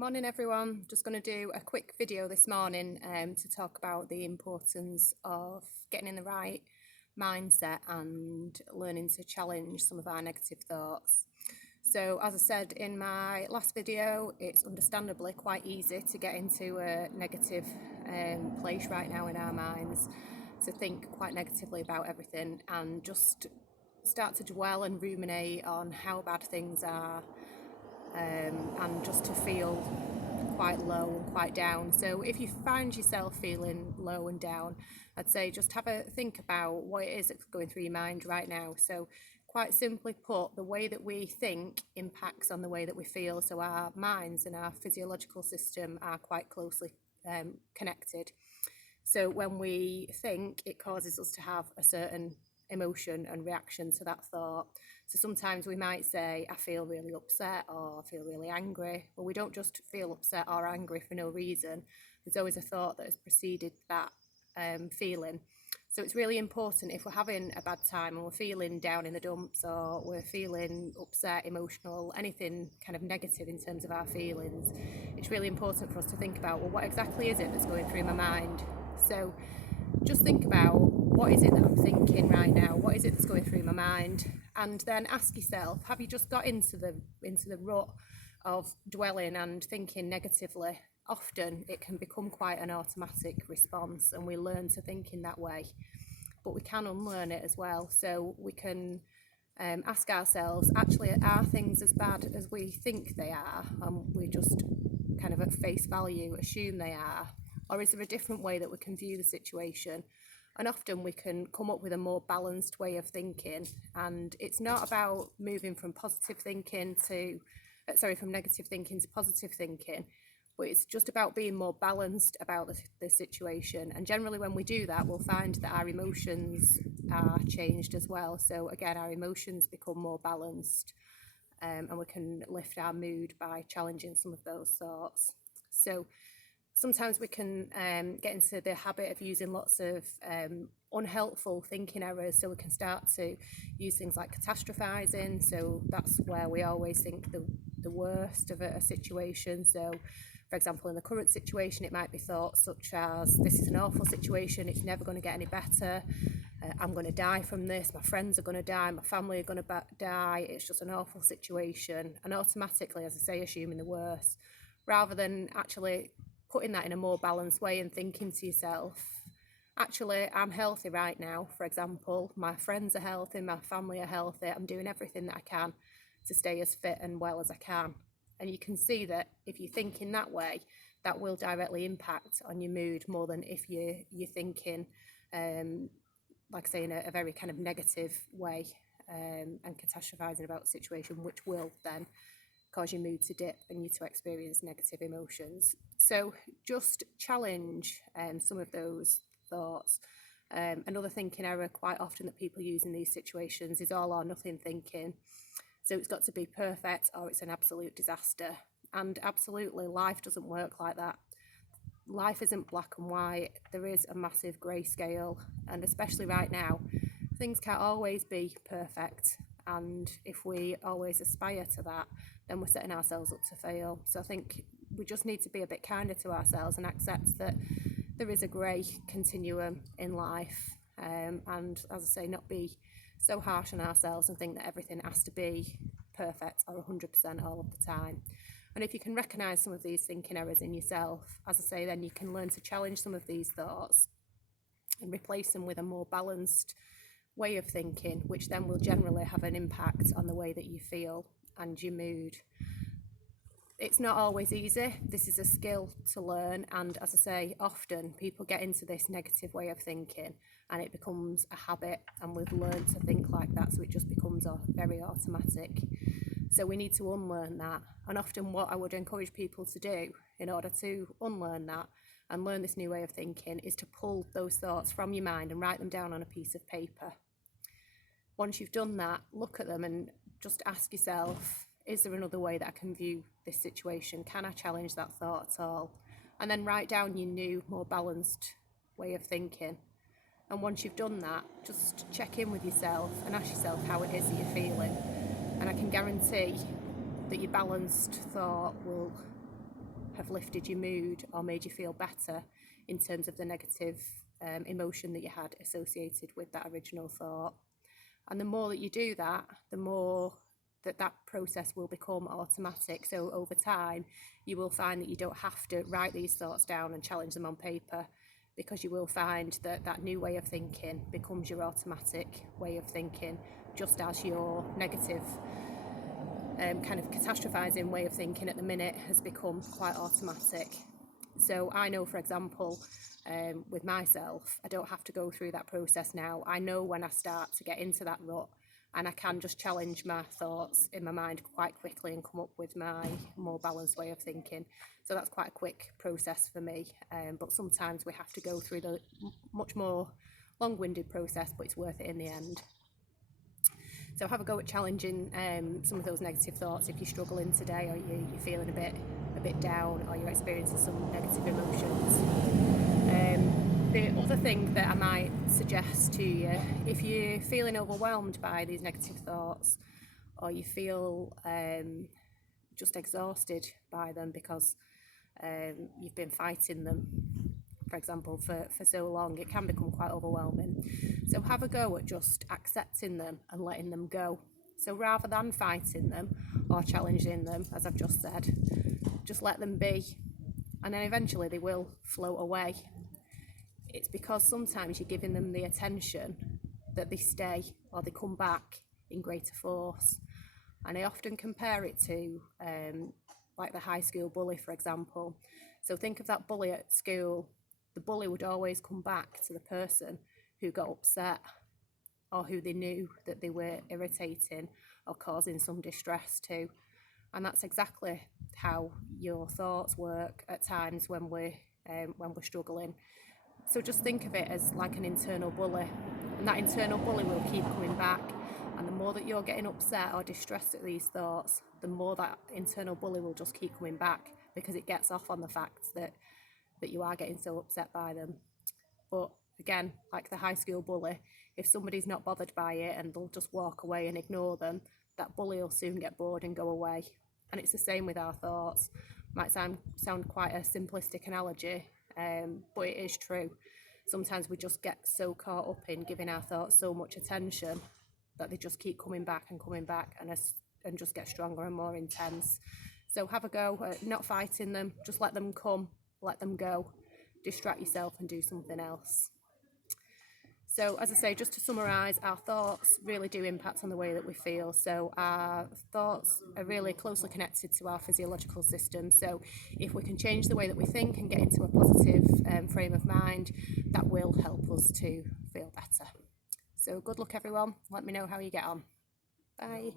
Morning everyone, just going to do a quick video this morning to talk about the importance of getting in the right mindset and learning to challenge some of our negative thoughts. So as I said in my last video, it's understandably quite easy to get into a negative place right now in our minds, to think quite negatively about everything and just start to dwell and ruminate on how bad things are. And just to feel quite low and quite down. So if you find yourself feeling low and down, I'd say just have a think about what it is that's going through your mind right now. So quite simply put, the way that we think impacts on the way that we feel. So our minds and our physiological system are quite closely connected. So when we think, it causes us to have a certain emotion and reaction to that thought. So sometimes we might say, I feel really upset or I feel really angry. Well, we don't just feel upset or angry for no reason. There's always a thought that has preceded that feeling. So it's really important, if we're having a bad time and we're feeling down in the dumps or we're feeling upset, emotional, anything kind of negative in terms of our feelings, it's really important for us to think about, well, what exactly is it that's going through my mind? So just think about, what is it that I'm thinking right now? What is it that's going through my mind? And then ask yourself, have you just got into the rut of dwelling and thinking negatively? Often it can become quite an automatic response and we learn to think in that way, but we can unlearn it as well. So we can ask ourselves, actually, are things as bad as we think they are? We just kind of at face value assume they are. Or is there a different way that we can view the situation? And often we can come up with a more balanced way of thinking. And it's not about moving from positive thinking to, from negative thinking to positive thinking, but it's just about being more balanced about the situation. And generally when we do that, we'll find that our emotions are changed as well. So again, our emotions become more balanced, and we can lift our mood by challenging some of those thoughts. So sometimes we can get into the habit of using lots of unhelpful thinking errors. So we can start to use things like catastrophizing. So that's where we always think the worst of a situation. So for example, in the current situation, it might be thoughts such as, this is an awful situation, it's never going to get any better, I'm going to die from this, my friends are going to die, my family are going to die, it's just an awful situation. And automatically, as I say, assuming the worst, rather than actually putting that in a more balanced way and thinking to yourself, actually, I'm healthy right now, for example, my friends are healthy, my family are healthy, I'm doing everything that I can to stay as fit and well as I can. And you can see that if you think in that way, that will directly impact on your mood more than if you're thinking, like I say, in a very kind of negative way, and catastrophizing about the situation, which will then cause your mood to dip and you to experience negative emotions. So just challenge some of those thoughts. Another thinking error quite often that people use in these situations is all or nothing thinking. So it's got to be perfect or it's an absolute disaster. And absolutely, life doesn't work like that. Life isn't black and white. There is a massive grey scale. And especially right now, things can't always be perfect. And if we always aspire to that, then we're setting ourselves up to fail. So I think we just need to be a bit kinder to ourselves and accept that there is a grey continuum in life. And as I say, not be so harsh on ourselves and think that everything has to be perfect or 100% all of the time. And if you can recognise some of these thinking errors in yourself, as I say, then you can learn to challenge some of these thoughts and replace them with a more balanced way of thinking, which then will generally have an impact on the way that you feel and your mood. It's not always easy. This is a skill to learn, and as I say, often people get into this negative way of thinking and it becomes a habit, and we've learned to think like that, so it just becomes very automatic. So we need to unlearn that. And often what I would encourage people to do in order to unlearn that and learn this new way of thinking is to pull those thoughts from your mind and write them down on a piece of paper. Once you've done that, look at them and just ask yourself, is there another way that I can view this situation? Can I challenge that thought at all? And then write down your new, more balanced way of thinking. And once you've done that, just check in with yourself and ask yourself how it is that you're feeling. And I can guarantee that your balanced thought will have lifted your mood or made you feel better in terms of the negative emotion that you had associated with that original thought. And the more that you do that, the more that process will become automatic. So over time, you will find that you don't have to write these thoughts down and challenge them on paper, because you will find that that new way of thinking becomes your automatic way of thinking, just as your negative kind of catastrophizing way of thinking at the minute has become quite automatic. So I know, for example, with myself, I don't have to go through that process now. I know when I start to get into that rut, and I can just challenge my thoughts in my mind quite quickly and come up with my more balanced way of thinking. So that's quite a quick process for me. But sometimes we have to go through the much more long-winded process, but it's worth it in the end. So have a go at challenging some of those negative thoughts if you're struggling today, or you're feeling a bit down, or you're experiencing some negative emotions. The other thing that I might suggest to you, if you're feeling overwhelmed by these negative thoughts, or you feel just exhausted by them because you've been fighting them, for example, for so long, it can become quite overwhelming. So have a go at just accepting them and letting them go. So rather than fighting them or challenging them, as I've just said, just let them be, and then eventually they will float away. It's because sometimes you're giving them the attention that they stay, or they come back in greater force. And I often compare it to like the high school bully, for example. So think of that bully at school. The bully would always come back to the person who got upset, or who they knew that they were irritating or causing some distress to. And that's exactly how your thoughts work at times when we're struggling. So just think of it as like an internal bully, and that internal bully will keep coming back. And the more that you're getting upset or distressed at these thoughts, the more that internal bully will just keep coming back, because it gets off on the fact that you are getting so upset by them. But again, like the high school bully, if somebody's not bothered by it and they'll just walk away and ignore them, that bully will soon get bored and go away. And it's the same with our thoughts. Might sound quite a simplistic analogy, but it is true. Sometimes we just get so caught up in giving our thoughts so much attention that they just keep coming back and just get stronger and more intense. So have a go at not fighting them, just let them come, let them go, distract yourself and do something else. So as I say, just to summarise, our thoughts really do impact on the way that we feel. So our thoughts are really closely connected to our physiological system. So if we can change the way that we think and get into a positive frame of mind, that will help us to feel better. So good luck everyone. Let me know how you get on. Bye.